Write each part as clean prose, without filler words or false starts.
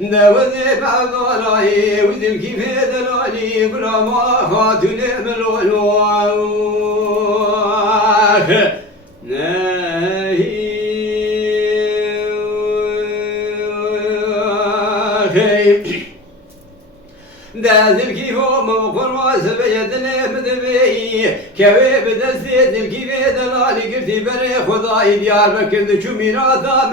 نوذي بعض الله وذل كيف دلالي بلا ما خاتل ملولوه ناهي ذل كيف موقر واسب يدني مذبي كوي بدستي ذل كيف دلالي قرتي بري خداي ديار بكر ذو ميراثا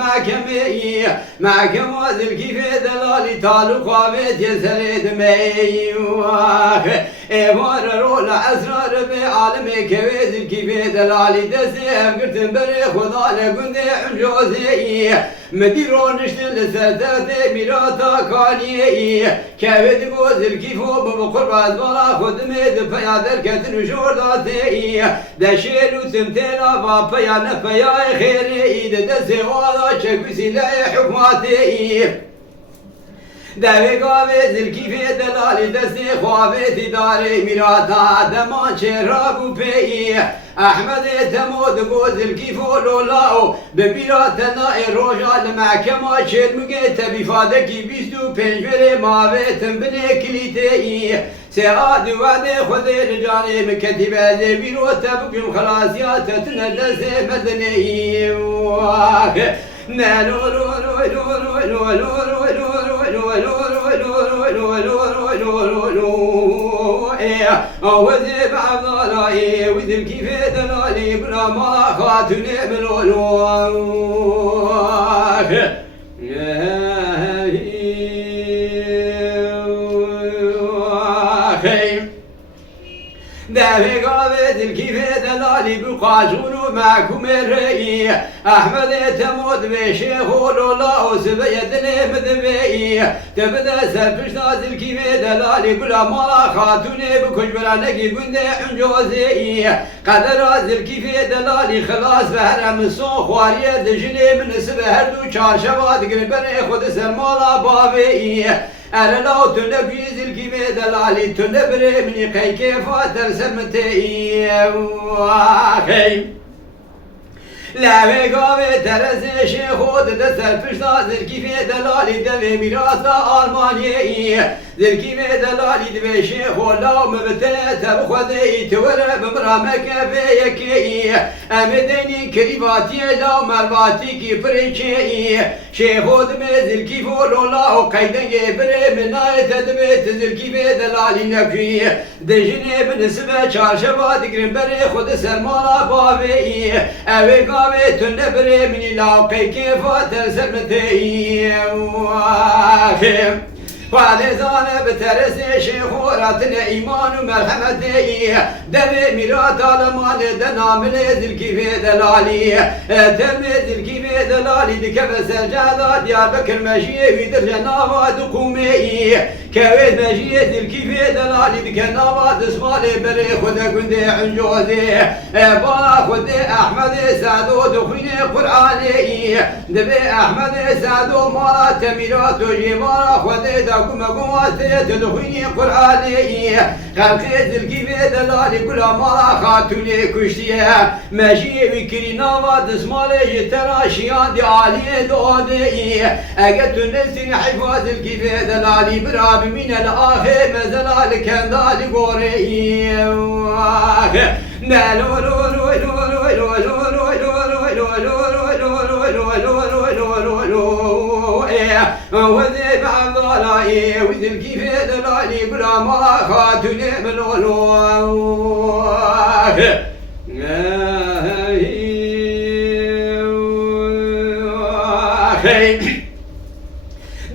معكم ذل كيف دلالي تالو قابت يسرد ميوه ايوار رولا اسرار بعالمي كوي ذل كيف دلالي دستي قرت بري خداي قندي عنجوزي مديرون نشتل لسرداتي ميراثا كاني كوي ذل كيف بقربات ولا خدمي دفيا دركت نشورداتي دشيلو تمتينا فابيا نفيا خيري دسي ولا شكوسي لا حكماتي داوي قاوي ذل كيف دلالي دسي خوافي داري ميراثا دمان شرابو بي احمد تمود بوزل كيفو لولاو ببيراتنا روجا المحكمة شرمقيت بفادكي بيستو پنجوري ماويتن بني كليتي سيغاد وعدي خذي لجاني مكتبة زي بيرو تبقيم خلاصيات تندسي مدني نالو لو لو لو لو لو وذب عبد الله وذب كيف دلالي بلا ما خاتني بالولوه دافي قابد كيف دلالي بقاجون معكم الرئي احمد تموت بشيخ لولا وسبيدني مذبي تبدا سرفش نازل كيف دلالي بلا مالا خاتوني بكش بلا نقي قندي حنجوزي قدر نازل كيف دلالي خلاص بهرم الصون خواريه دجني من سبهردو چارشبات قلبني خود سرمالا بابي أنا لو تنبيز الكيمة دلالي تنبري مني قي كيفا ترسمتي واخي لا بقاوي ترسي شيخو دسر فشتا ذركيفة دلالي دمي ميراثا آلمانيي ذركيفة دلالي دمي شيخو لو مبتلت بخذي تورب مرامك فيكي أمديني كريباتي لو مرباتي كي فريكي شيخو دمي ذركيفو لولاو قيدني بري منايت دمي تذركيفة دلالي نكي دجني بنسبة چارشبا دقرن بري خود سرمالا باوي اوه قاوي تنبري مني لاوكي كيفا ترسمتي واخم وعلى ذلك بترسي شيخوراتنا إيمان ومرحمتي دمي ميرات على مال دنامل ذل كيف دلالي دمي ذل كيف دلالي دكب سجادة ديار بكر مجيه ويدر جنابا دقومي كويت مجيه ذل كيف دلالي دكنابا دسمالي بري خدا كندي عنجوزي بالا خدي أحمد سعدو دخيني قرآني دبي أحمد سعدو مالا تميرات وجيمالا خدي كما قواتي تدخيني قرآني خلقي ذلكي في دلالي كل مالا خاتوني كشتيا ماشي بكري ناوا دسمالي جترا شيان دي عالي دودي اگت نسين حفاظ ذلكي في دلالي براب من الاخر مزلال كندالي قوري نالو لو لو لو لو لو وذب عبد الله وذل كيف دلالي بلا ما خاتوني بالولوه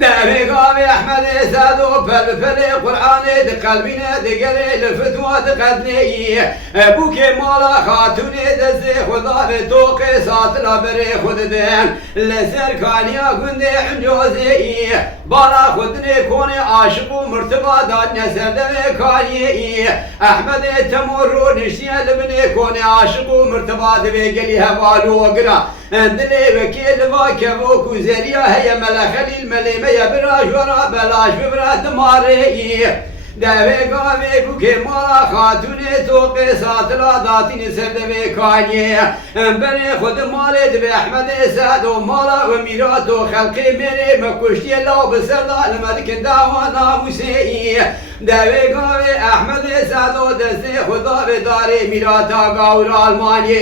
دافي قامي احمد سادو فلفلي قرآني دقلبينا دقلي الفتوى دقدني بوكي مالا خاتوني دزي خدا بتوقي ساتلا بري خددين لسر كانيا قندي حنجوزي بالا خدني كوني عاشق ومرتبا دادنا سردمي كاني احمد تمرو نشتيا لبني كوني عاشق ومرتبا دبي قلي هبالو وقرا اندلي وكيل واكبو كوزيريا هي ملا خليل مليمة يا براج ورا بلاش ببرا دماري دوی گاوی بو که مالا خاتون تو قصات لا داتین سر دوی کانی بنی خود مالت به احمد سعد و مالا و میرات و خلقی میری مکشتی لا بسر دالمد که داوانا موسی دوی گاوی احمد سعد و دست خدا به داری میراتا گاور آلمانی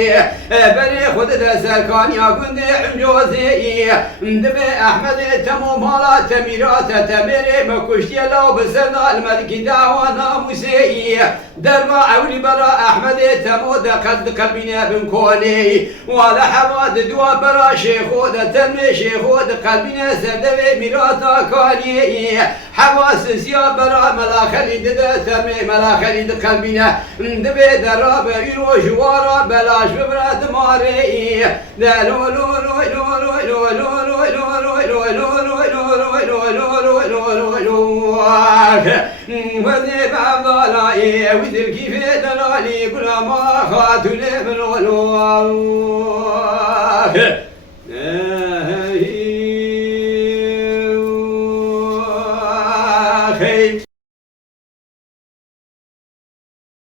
بنی خود دست کانیا گنده حنجوزی دبی احمد تمو مالا تمیرات تمیری مکشتی لا بسر دالمد که داوانا موسی در ما اولی برا احمد تمو قد قلبنا بن كوني ولا حواد دوا برا شيخود تم شيخود قلبنا سردوي ميراتا كوني حواس سيا برا ملاخلي دد تم ملاخلي د قلبنا دبي دراب يرو جوارا بلاش ببرد ماري لو لو لو لو لو لو لو لو وذيب عبدالله وذل كيف دلالي كل ما خاتل من الله